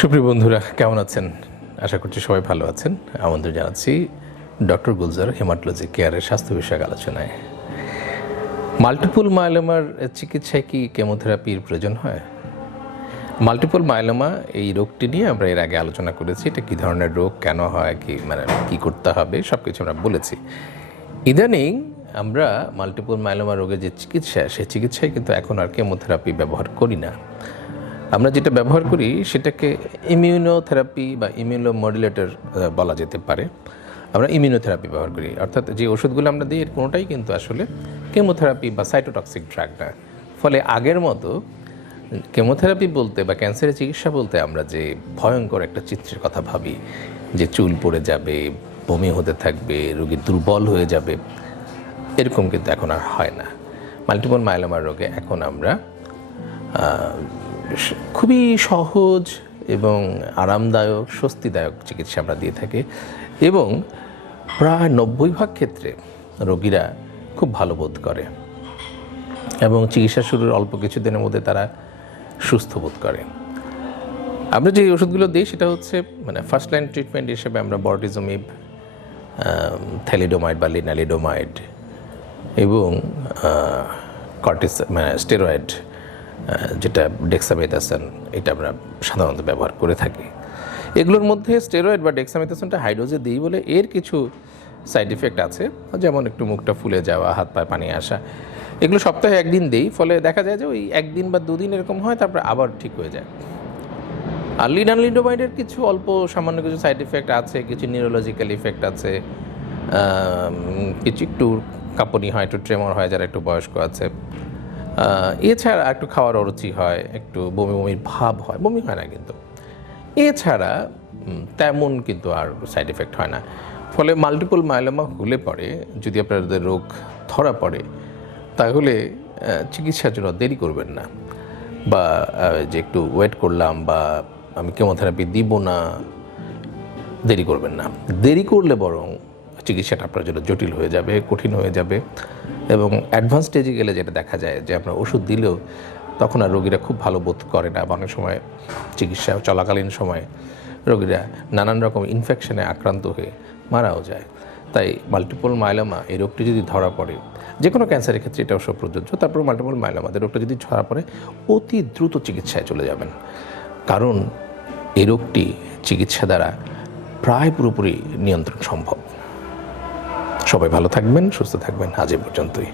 সুপ্রিয় বন্ধুরা, কেমন আছেন? আশা করছি সবাই ভালো আছেন। আমন্ত্রণ জানাচ্ছি ডক্টর গুলজার হেমাটোলজি কেয়ারের স্বাস্থ্য বিষয়ক আলোচনায়। মাল্টিপল মায়োলোমার চিকিৎসায় কি কেমোথেরাপির প্রয়োজন হয়? মাল্টিপল মায়োলোমা এই রোগটি নিয়ে আমরা এর আগে আলোচনা করেছি, এটা কী ধরনের রোগ, কেন হয়, কি মানে কী করতে হবে সব কিছু আমরা বলেছি। ইদানিং আমরা মাল্টিপল মায়োলোমা রোগের যে চিকিৎসা, সেই চিকিৎসায় কিন্তু এখন আর কেমোথেরাপি ব্যবহার করি না। আমরা যেটা ব্যবহার করি সেটাকে ইমিউনোথেরাপি বা ইমিউনো মডুলেটর বলা যেতে পারে। আমরা ইমিউনোথেরাপি ব্যবহার করি। অর্থাৎ যে ওষুধগুলো আমরা দিই, এর কোনোটাই কিন্তু আসলে কেমোথেরাপি বা সাইটোটক্সিক ড্রাগ না। ফলে আগের মতো কেমোথেরাপি বলতে বা ক্যান্সারের চিকিৎসা বলতে আমরা যে ভয়ঙ্কর একটা চিত্রের কথা ভাবি, যে চুল পড়ে যাবে, বমি হতে থাকবে, রোগী দুর্বল হয়ে যাবে, এরকম কিন্তু এখন আর হয় না। মাল্টিপল মাইলোমার রোগে এখন আমরা খুবই সহজ এবং আরামদায়ক, স্বস্তিদায়ক চিকিৎসা আমরা দিয়ে থাকি। এবং প্রায় নব্বই ভাগ ক্ষেত্রে রোগীরা খুব ভালো বোধ করে। এবং চিকিৎসা শুরুর অল্প কিছুদিনের মধ্যে তারা সুস্থ বোধ করে। আমরা যে ওষুধগুলো দিই সেটা হচ্ছে মানে ফার্স্ট লাইন ট্রিটমেন্ট হিসেবে আমরা বর্টিজমিব থ্যালিডোমাইড বা লিনালিডোমাইড এবং কর্টিস মানে স্টেরয়েড যেটা ডেক্সামেথাসন এটা আমরা সাধারণত ব্যবহার করে থাকি। এগুলোর মধ্যে স্টেরয়েড বা ডেক্সামেথাসনটা হাইড্রোজে দিই বলে এর কিছু সাইড ইফেক্ট আছে। যেমন একটু মুখটা ফুলে যাওয়া, হাত পায়ে পানি আসা। এগুলো সপ্তাহে একদিন দিই, ফলে দেখা যায় যে ওই একদিন বা দুদিন এরকম হয়, তারপরে আবার ঠিক হয়ে যায়। আর লিনালিডোমাইডের কিছু অল্প সামান্য কিছু সাইড ইফেক্ট আছে, কিছু নিউরোলজিক্যাল ইফেক্ট আছে। কিছু একটু কাঁপুনি হয়, একটু ট্রেমর হয়, যারা একটু বয়স্ক আছে। এছাড়া একটু খাওয়ার অরুচি হয়, একটু বমি বমির ভাব হয়, বমি হয় না কিন্তু। এছাড়া তেমন কিন্তু আর সাইড এফেক্ট হয় না। ফলে মাল্টিপল মাইলোমা হলে পরে, যদি আপনাদের রোগ ধরা পড়ে, তাহলে চিকিৎসার জন্য দেরি করবেন না। বা যে একটু ওয়েট করলাম বা আমি কেমোথেরাপি দিব না, দেরি করবেন না। দেরি করলে বরং চিকিৎসাটা আপনার জন্য জটিল হয়ে যাবে, কঠিন হয়ে যাবে এবং অ্যাডভান্স স্টেজে গেলে যেটা দেখা যায় যে আপনার ওষুধ দিলেও তখন আর রোগীরা খুব ভালো বোধ করে না অনেক সময় চিকিৎসা চলাকালীন সময়ে রোগীরা নানান রকম ইনফেকশনে আক্রান্ত হয়ে মারাও যায়। তাই মাল্টিপল মাইলোমা এই রোগটি যদি ধরা পড়ে যে কোনো ক্যান্সারের ক্ষেত্রে এটা অবশ্য প্রযোজ্য, তারপর মাল্টিপল মাইলোমাদের রোগটা যদি ধরা পড়ে, অতি দ্রুত চিকিৎসায় চলে যাবেন। কারণ এই রোগটি চিকিৎসা দ্বারা প্রায় পুরোপুরি নিয়ন্ত্রণ সম্ভব। সবাই ভালো থাকবেন সুস্থ থাকবেন। আজ এ পর্যন্তই।